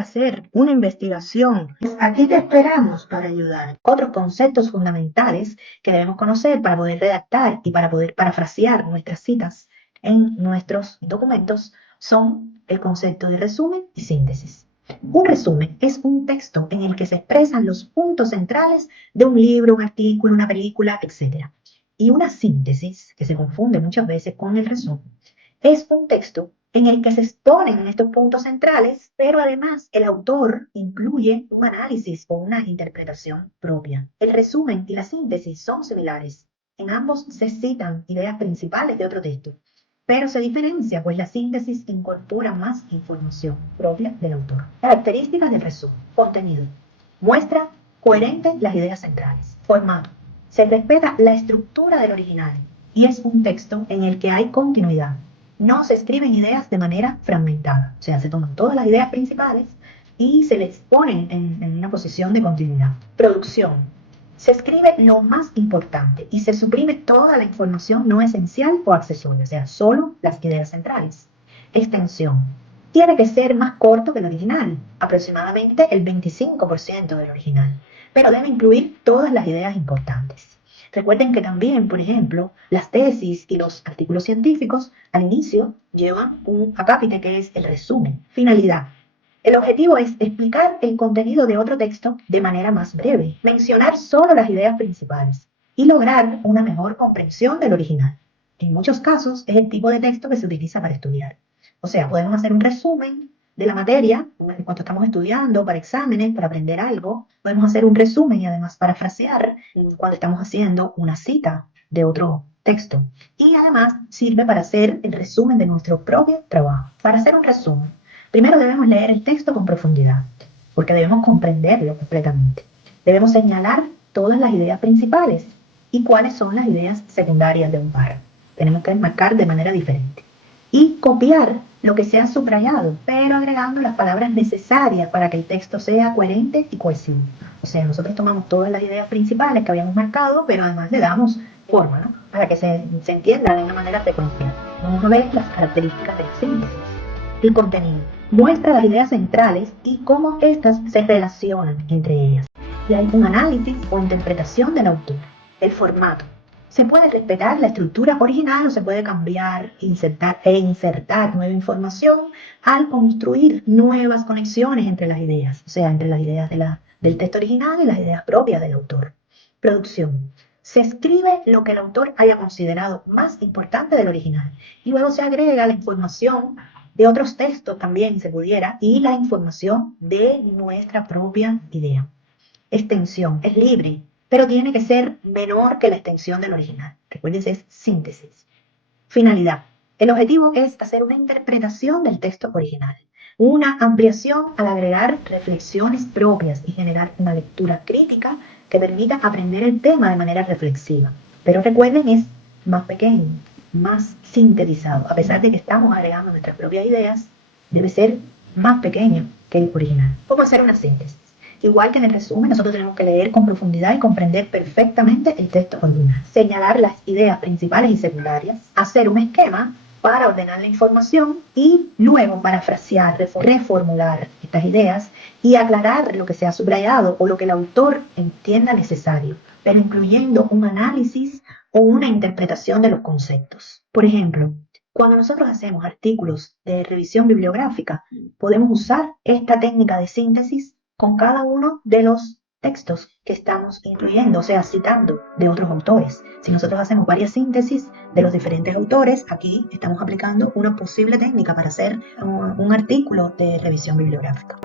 hacer una investigación. Aquí te esperamos para ayudar. Otros conceptos fundamentales que debemos conocer para poder redactar y para poder parafrasear nuestras citas en nuestros documentos son el concepto de resumen y síntesis. Un resumen es un texto en el que se expresan los puntos centrales de un libro, un artículo, una película, etc. Y una síntesis, que se confunde muchas veces con el resumen, es un texto en el que se exponen estos puntos centrales, pero además el autor incluye un análisis o una interpretación propia. El resumen y la síntesis son similares. En ambos se citan ideas principales de otro texto, pero se diferencia, pues la síntesis incorpora más información propia del autor. Características del resumen. Contenido. Muestra coherente las ideas centrales. Formato. Se respeta la estructura del original y es un texto en el que hay continuidad. No se escriben ideas de manera fragmentada, o sea, se toman todas las ideas principales y se les ponen en una posición de continuidad. Producción. Se escribe lo más importante y se suprime toda la información no esencial o accesoria, o sea, solo las ideas centrales. Extensión. Tiene que ser más corto que el original, aproximadamente el 25% del original, pero debe incluir todas las ideas importantes. Recuerden que también, por ejemplo, las tesis y los artículos científicos al inicio llevan un acápite que es el resumen. Finalidad. El objetivo es explicar el contenido de otro texto de manera más breve, mencionar solo las ideas principales y lograr una mejor comprensión del original. En muchos casos es el tipo de texto que se utiliza para estudiar. O sea, podemos hacer un resumen de la materia cuando estamos estudiando para exámenes, para aprender algo. Podemos hacer un resumen y además parafrasear cuando estamos haciendo una cita de otro texto. Y además sirve para hacer el resumen de nuestro propio trabajo. Para hacer un resumen, primero debemos leer el texto con profundidad, porque debemos comprenderlo completamente. Debemos señalar todas las ideas principales y cuáles son las ideas secundarias de un párrafo. Tenemos que enmarcar de manera diferente. Y copiar lo que se ha subrayado, pero agregando las palabras necesarias para que el texto sea coherente y cohesivo. O sea, nosotros tomamos todas las ideas principales que habíamos marcado, pero además le damos forma, ¿no? Para que se entienda de una manera frecuencial. Vamos a ver las características del síntesis. El contenido muestra las ideas centrales y cómo éstas se relacionan entre ellas. Y hay un análisis o interpretación del autor. El formato. Se puede respetar la estructura original o se puede cambiar, insertar nueva información al construir nuevas conexiones entre las ideas, o sea, entre las ideas del texto original y las ideas propias del autor. Producción. Se escribe lo que el autor haya considerado más importante del original y luego se agrega la información de otros textos también, se pudiera, y la información de nuestra propia idea. Extensión. Es libre, pero tiene que ser menor que la extensión del original. Recuerden, es síntesis. Finalidad. El objetivo es hacer una interpretación del texto original, una ampliación al agregar reflexiones propias y generar una lectura crítica que permita aprender el tema de manera reflexiva. Pero recuerden, es más pequeño, más sintetizado. A pesar de que estamos agregando nuestras propias ideas, debe ser más pequeño que el original. ¿Cómo hacer una síntesis? Igual que en el resumen, nosotros tenemos que leer con profundidad y comprender perfectamente el texto original, señalar las ideas principales y secundarias, hacer un esquema para ordenar la información y luego parafrasear, reformular estas ideas y aclarar lo que se ha subrayado o lo que el autor entienda necesario, pero incluyendo un análisis o una interpretación de los conceptos. Por ejemplo, cuando nosotros hacemos artículos de revisión bibliográfica, podemos usar esta técnica de síntesis con cada uno de los textos que estamos incluyendo, o sea, citando de otros autores. Si nosotros hacemos varias síntesis de los diferentes autores, aquí estamos aplicando una posible técnica para hacer un artículo de revisión bibliográfica.